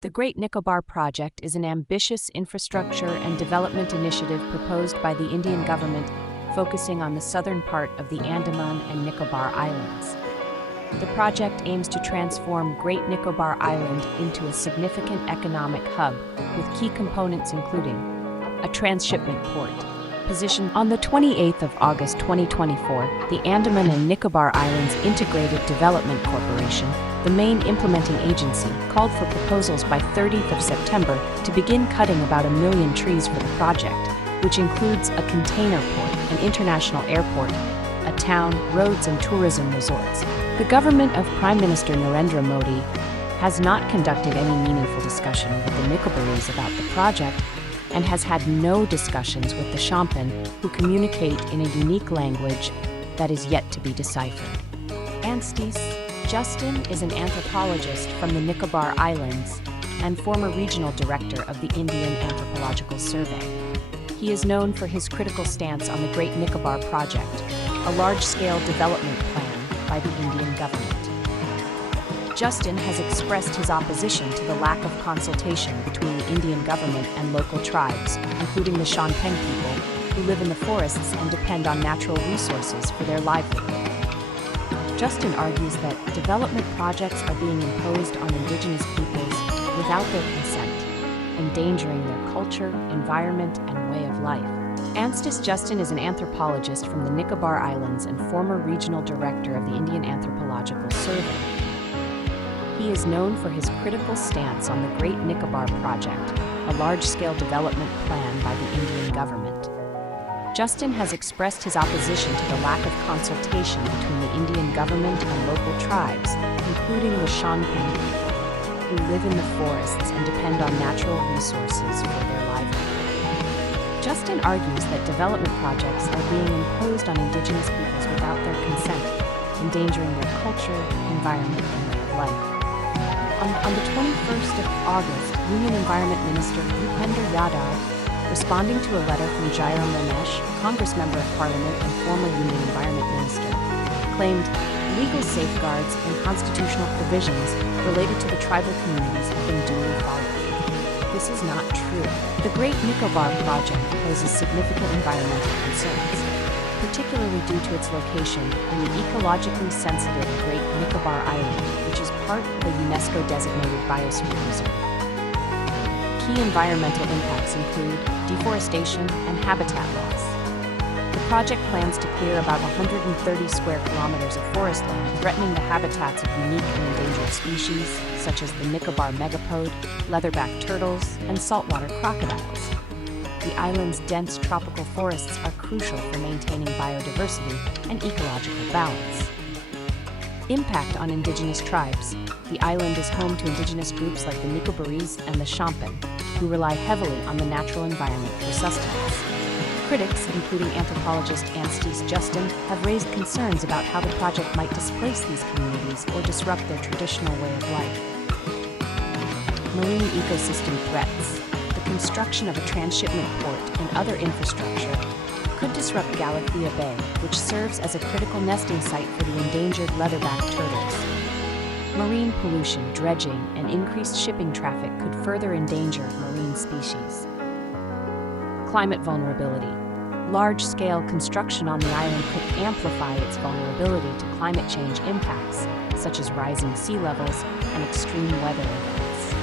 The Great Nicobar Project is an ambitious infrastructure and development initiative proposed by the Indian government focusing on the southern part of the Andaman and Nicobar Islands. The project aims to transform Great Nicobar Island into a significant economic hub, with key components including a transshipment port. Positioned on the 28th of August 2024, the Andaman and Nicobar Islands Integrated Development Corporation, the main implementing agency, called for proposals by 30th of September to begin cutting about 1 million trees for the project, which includes a container port, an international airport, a town, roads and tourism resorts. The government of Prime Minister Narendra Modi has not conducted any meaningful discussion with the Nicobarese about the project and has had no discussions with the Shampan, who communicate in a unique language that is yet to be deciphered. Anstis Justin is an anthropologist from the Nicobar Islands and former regional director of the Indian Anthropological Survey. He is known for his critical stance on the Great Nicobar Project, a large-scale development plan by the Indian government. Justin has expressed his opposition to the lack of consultation between the Indian government and local tribes, including the Shanpeng people, who live in the forests and depend on natural resources for their livelihood. Justin argues that development projects are being imposed on indigenous peoples without their consent, endangering their culture, environment, and way of life. Anstis Justin is an anthropologist from the Nicobar Islands and former regional director of the Indian Anthropological Survey. He is known for his critical stance on the Great Nicobar Project, a large-scale development plan by the Indian government. Justin has expressed his opposition to the lack of consultation between the Indian government and local tribes, including the Shanpeng people, who live in the forests and depend on natural resources for their livelihood. Justin argues that development projects are being imposed on indigenous peoples without their consent, endangering their culture, environment, and way of life. On the 21st of August, Union Environment Minister Bhupender Yadav, responding to a letter from Jairam Ramesh, Congress Member of Parliament and former Union Environment Minister, claimed legal safeguards and constitutional provisions related to the tribal communities have been duly followed. This is not true. The Great Nicobar Project poses significant environmental concerns, particularly due to its location in the ecologically sensitive Great Nicobar Island, which is part of a UNESCO-designated biosphere reserve. Key environmental impacts include deforestation and habitat loss. The project plans to clear about 130 square kilometers of forest land, threatening the habitats of unique and endangered species, such as the Nicobar megapode, leatherback turtles, and saltwater crocodiles. The island's dense tropical forests are crucial for maintaining biodiversity and ecological balance. Impact on indigenous tribes. The island is home to indigenous groups like the Nicobarese and the Shampan, who rely heavily on the natural environment for sustenance. Critics, including anthropologist Anstis Justin, have raised concerns about how the project might displace these communities or disrupt their traditional way of life. Marine ecosystem threats. The construction of a transshipment port and other infrastructure could disrupt Galathea Bay, which serves as a critical nesting site for the endangered leatherback turtles. Marine pollution, dredging, and increased shipping traffic could further endanger marine species. Climate vulnerability. Large-scale construction on the island could amplify its vulnerability to climate change impacts, such as rising sea levels and extreme weather events.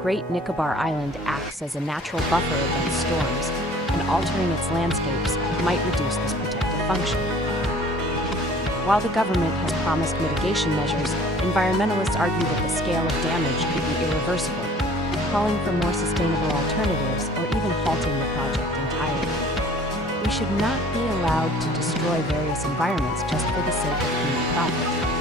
Great Nicobar Island acts as a natural buffer against storms, and altering its landscapes might reduce this protective function. While the government has promised mitigation measures, environmentalists argue that the scale of damage could be irreversible, calling for more sustainable alternatives or even halting the project entirely. We should not be allowed to destroy various environments just for the sake of human profit.